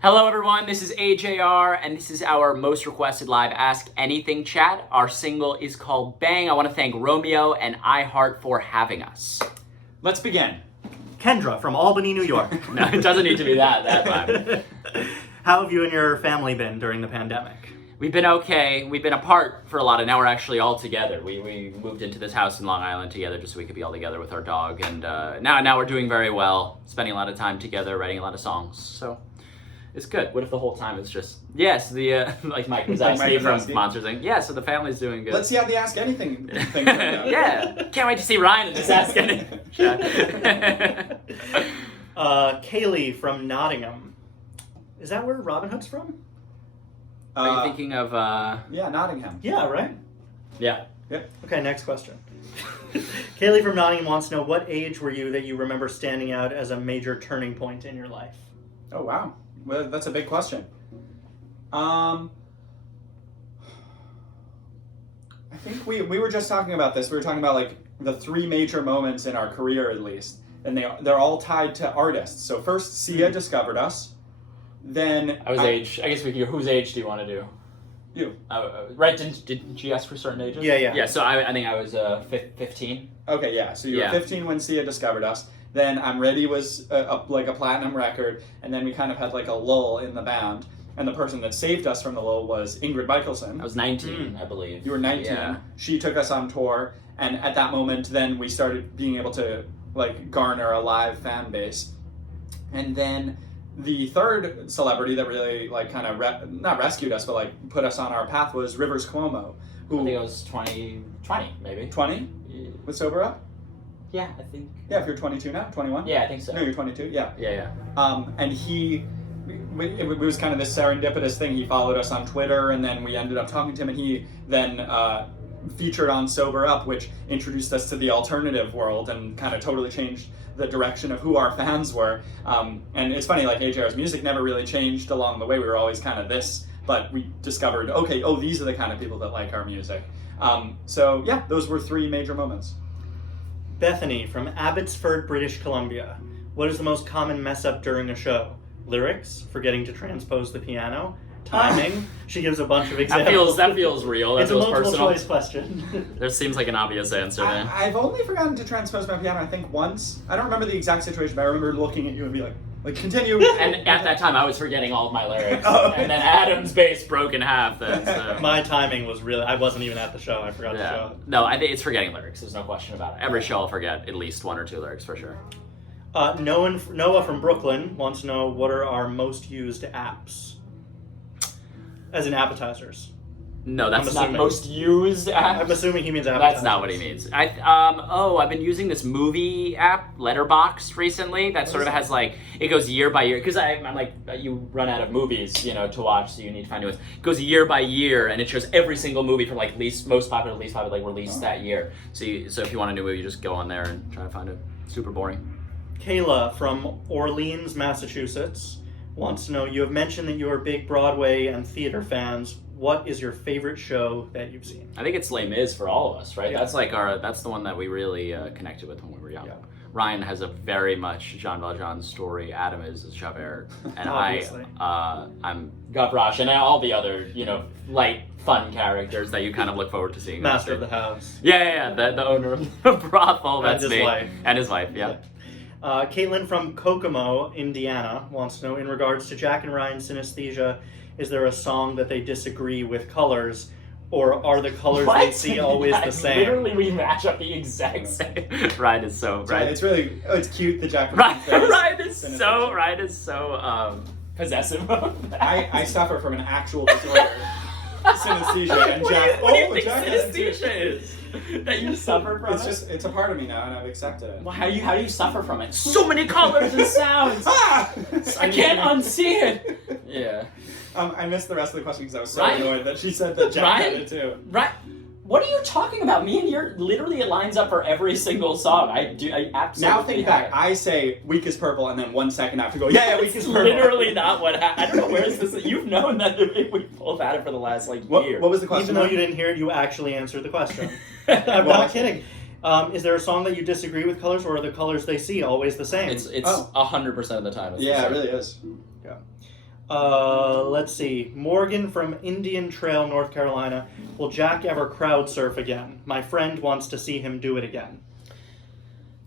Hello everyone, this is AJR, and this is our most requested live Ask Anything chat. Our single is called Bang. I want to thank Romeo and iHeart for having us. Let's begin. Kendra from Albany, New York. No, it doesn't need to be that time. How have you and your family been during the pandemic? We've been okay. We've been apart for a lot, and now we're actually all together. We moved into this house in Long Island together just so we could be all together with our dog, and now we're doing very well, spending a lot of time together, writing a lot of songs, so it's good. What if the whole time it's just, yes, like Mike was asking from Monsters Inc. Yeah, so the family's doing good. Let's see how the Ask Anything thing turned out. Yeah, can't wait to see Ryan in this Ask Anything chat. Kaylee from Nottingham. Is that where Robin Hood's from? Are you thinking of... Yeah, Nottingham. Yeah, right? Yeah. Yep. Okay, next question. Kaylee from Nottingham wants to know, what age were you that you remember standing out as a major turning point in your life? Oh, wow. Well, that's a big question. I think we were just talking about this. We were talking about like the three major moments in our career, at least, and they're all tied to artists. So first, Sia discovered us. Then I was age. I guess whose age do you want to do? You. Right? Didn't you ask for certain ages? Yeah. Yeah. So I think I was 15. Okay, yeah. So you were 15 when Sia discovered us. Then I'm Ready was like a platinum record, and then we kind of had like a lull in the band. And the person that saved us from the lull was Ingrid Michaelson. I was 19, I believe. You were 19. Yeah. She took us on tour, and at that moment, then we started being able to like garner a live fan base. And then the third celebrity that really like kind of not rescued us, but like put us on our path was Rivers Cuomo, who I think it was 20 maybe. 20 with Sober Up. Yeah, I think. Yeah, if you're 22 now, 21. Yeah, I think so. No, you're 22. Yeah. Yeah. And it was kind of this serendipitous thing. He followed us on Twitter, and then we ended up talking to him, and he then featured on Sober Up, which introduced us to the alternative world and kind of totally changed the direction of who our fans were. And it's funny, like AJR's music never really changed along the way. We were always kind of this, but we discovered, these are the kind of people that like our music. So yeah, those were three major moments. Bethany from Abbotsford, British Columbia. What is the most common mess up during a show? Lyrics, forgetting to transpose the piano, timing. She gives a bunch of examples. That feels real. That It's a feels multiple personal. choice question. There seems like an obvious answer there. I've only forgotten to transpose my piano, I think once. I don't remember the exact situation, but I remember looking at you and be like continue. And at that time, I was forgetting all of my lyrics. Oh. And then Adam's bass broke in half. Then, My timing was really... I wasn't even at the show. I forgot the show. No, I think it's forgetting lyrics. There's no question about it. Every show I'll forget at least one or two lyrics for sure. Noah from Brooklyn wants to know, what are our most used apps? As in appetizers. No, that's not most used app. I'm assuming he means appetizers. That's not what he means. I've been using this movie app, Letterboxd, recently. That sort of has like, it goes year by year. Because I'm like, you run out of movies, to watch, so you need to find new ones. It goes year by year, and it shows every single movie from like most popular, least popular, like released that year. So if you want a new movie, you just go on there and try to find it. Super boring. Kayla from Orleans, Massachusetts wants to know, you have mentioned that you are big Broadway and theater fans. What is your favorite show that you've seen? I think it's Les Mis for all of us, right? Yeah. That's the one that we really connected with when we were young. Yeah. Ryan has a very much Jean Valjean story. Adam is Javert, and Obviously. I'm Gavroche, and all the other light fun characters that you kind of look forward to seeing. Master of the house. Yeah. The owner of the brothel. That's his me. wife. And his wife. Yeah. Caitlin from Kokomo, Indiana wants to know, in regards to Jack and Ryan's synesthesia, is there a song that they disagree with colors, or are the colors they see always the same? Literally, we match up the exact same. Ryan is so right. It's really it's cute. The Jack. Ryan is so possessive of that. I suffer from an actual disorder, synesthesia, and Jack. What do you think synesthesia is? That you suffer from? It's a part of me now, and I've accepted it. Well, how do you suffer from it? So many colors and sounds. I can't unsee it. Yeah. I missed the rest of the question because I was so annoyed that she said that Jack had it too. Right. What are you talking about? Me and you're literally, it lines up for every single song. I absolutely. Now think back. I say "Weak is Purple" and then 1 second after go, yeah, "Weak is Purple." Literally not what happened. I don't know where is this. You've known that we both had it for the last year. What was the question? Even though you didn't hear it, you actually answered the question. I'm not kidding. Is there a song that you disagree with colors, or are the colors they see always the same? It's 100% of the time. It really is. Yeah. Let's see. Morgan from Indian Trail, North Carolina. Will Jack ever crowd surf again? My friend wants to see him do it again.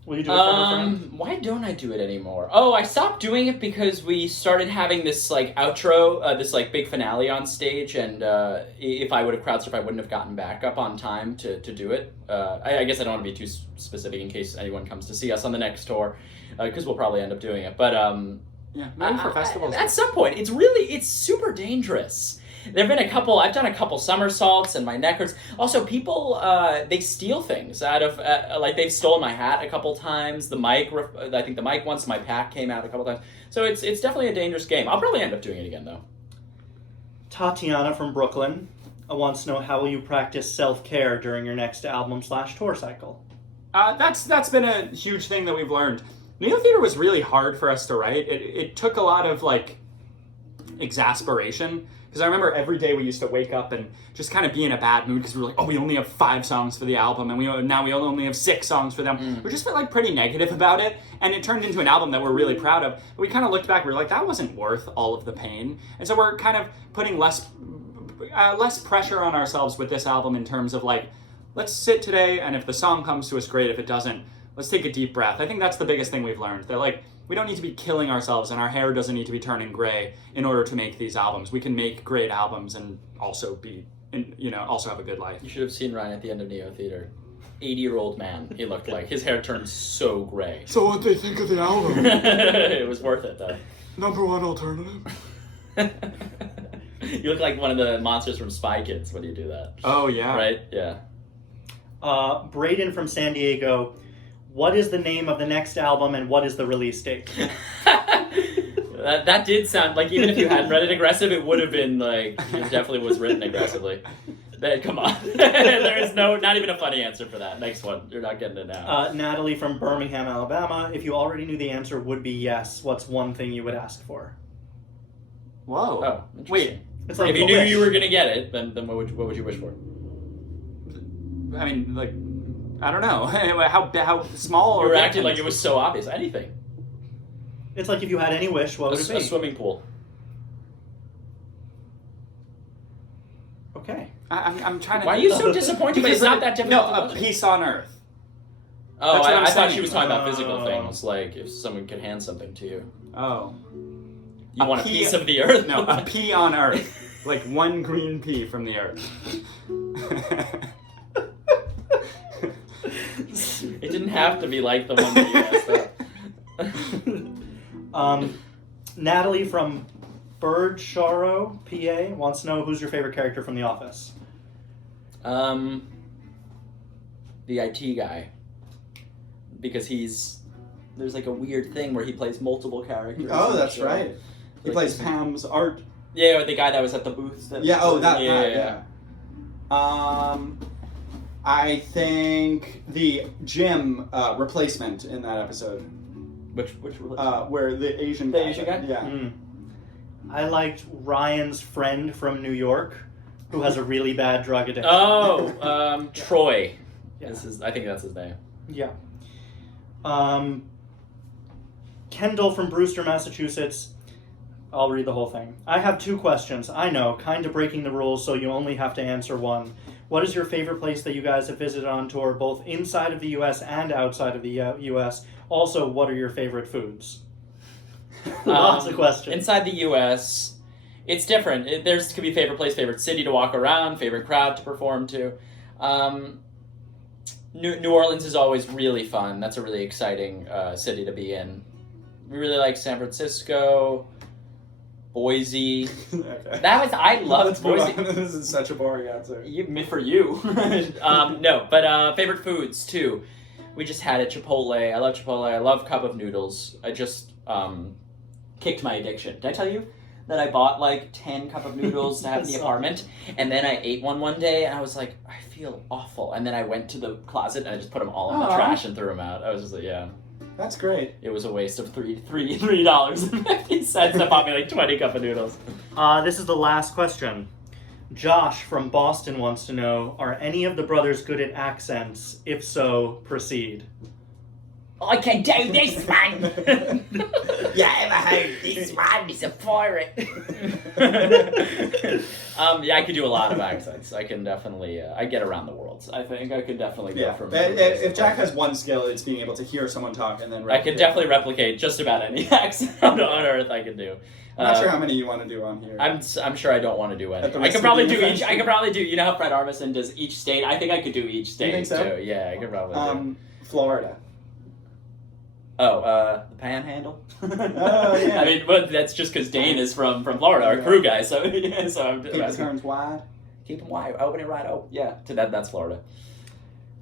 Will you do it for her friend? Why don't I do it anymore? Oh, I stopped doing it because we started having this like outro, this like big finale on stage, and if I would have crowd surfed, I wouldn't have gotten back up on time to do it. I guess I don't want to be too specific in case anyone comes to see us on the next tour, because we'll probably end up doing it. But Yeah, maybe for festivals. at some point, it's super dangerous. There've been I've done a couple somersaults and my neck hurts. Also, people, they steal things out of, like they've stolen my hat a couple times, I think the mic once, my pack came out a couple times. So it's definitely a dangerous game. I'll probably end up doing it again though. Tatiana from Brooklyn wants to know, how will you practice self-care during your next album/tour cycle? That's been a huge thing that we've learned. Neo Theater was really hard for us to write. It took a lot of like exasperation, because I remember every day we used to wake up and just kind of be in a bad mood because we were like, oh, we only have 5 songs for the album, and now we only have 6 songs for them. We just felt like pretty negative about it, and it turned into an album that we're really proud of. But we kind of looked back, we were like, that wasn't worth all of the pain, and so we're kind of putting less pressure on ourselves with this album in terms of like, let's sit today, and if the song comes to us, great. If it doesn't, let's take a deep breath. I think that's the biggest thing we've learned, that like, we don't need to be killing ourselves, and our hair doesn't need to be turning gray in order to make these albums. We can make great albums and also also have a good life. You should have seen Ryan at the end of Neo Theater. 80-year-old man, he looked like. His hair turned so gray. So what they think of the album? It was worth it, though. Number 1 alternative. You look like one of the monsters from Spy Kids when you do that. Oh, yeah. Right? Yeah. Braden from San Diego. What is the name of the next album and what is the release date? that did sound like, even if you hadn't read it aggressive, it would have been like, it definitely was written aggressively. Come on. There is not even a funny answer for that. Next one. You're not getting it now. Natalie from Birmingham, Alabama. If you already knew the answer would be yes, what's one thing you would ask for? Whoa. Oh, interesting. Wait. It's like if you knew you were going to get it, then what would you wish for? I mean, like, I don't know. How small or You were big acting can like this it was be? so obvious. Anything. It's like if you had any wish, what would it A be? swimming pool. Okay. I'm trying to. Why are you so disappointed? But it's not that difficult. No, a peace on Earth. Oh, That's what I'm I thought saying. she was talking about physical things, like if someone could hand something to you. Oh. You want a pea- piece of the earth? No, a pea on Earth. Like one green pea from the Earth. It didn't have to be like the one that you asked up. Natalie from Birdsharo, PA, wants to know, who's your favorite character from The Office? The IT guy. Because there's like a weird thing where he plays multiple characters. Oh, that's So, right. He like, plays Pam's art. Yeah, or the guy that was at the booth. Yeah. I think the gym replacement in that episode, Which where the Asian The Asian guy? Yeah. I liked Ryan's friend from New York, who has a really bad drug addiction. Oh, Troy. Yeah. I think that's his name. Yeah. Kendall from Brewster, Massachusetts. I'll read the whole thing. I have 2 questions. I know, kind of breaking the rules, so you only have to answer one. What is your favorite place that you guys have visited on tour, both inside of the U.S. and outside of the U.S.? Also, what are your favorite foods? Lots of questions. Inside the U.S., it's different. There's could be favorite place, favorite city to walk around, favorite crowd to perform to. New Orleans is always really fun. That's a really exciting city to be in. We really like San Francisco, Boise. Okay. I loved Boise. This is such a boring answer. For you. No, but favorite foods too. We just had it, Chipotle. I love Chipotle. I love cup of noodles. I just kicked my addiction. Did I tell you that I bought like 10 cup of noodles to have in the apartment, and then I ate one day, and I was like, I feel awful. And then I went to the closet and I just put them all in the trash and threw them out. I was just like, yeah. That's great. It was a waste of $3.50 to bought me like 20 cup of noodles. This is the last question. Josh from Boston wants to know, are any of the brothers good at accents? If so, proceed. I can do this one. You ever heard this one? He's a pirate. Yeah, I could do a lot of accents. I can definitely, I get around the world. I think I could definitely go from. If Jack has one skill, it's being able to hear someone talk and then. I could definitely replicate just about any accent on Earth. I could do. I'm not sure how many you want to do on here. I'm sure I don't want to do any. I could probably do each. I could probably do. You know how Fred Armisen does each state? I think I could do each state. You think so? Too. Yeah, I could probably do. Florida. Oh, the Panhandle. Oh yeah. I mean, but that's just because Dane is from Florida, our crew guy. So yeah, so I'm Keep the terms wide. Keep them wide. Open it right open. Yeah, that's Florida.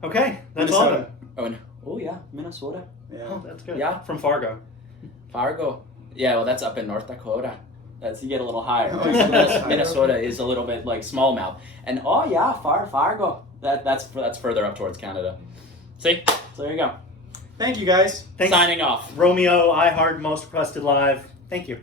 Okay, that's Minnesota. all. Oh yeah, Minnesota. Yeah. Oh, that's good. Yeah. From Fargo. Fargo. Yeah, well, that's up in North Dakota. That's, you get a little higher. Oh, yeah. Minnesota is a little bit like smallmouth. And oh yeah, Fargo. That's further up towards Canada. See? So there you go. Thank you guys. Thanks. Signing off. Romeo, iHeart, Most Requested Live. Thank you.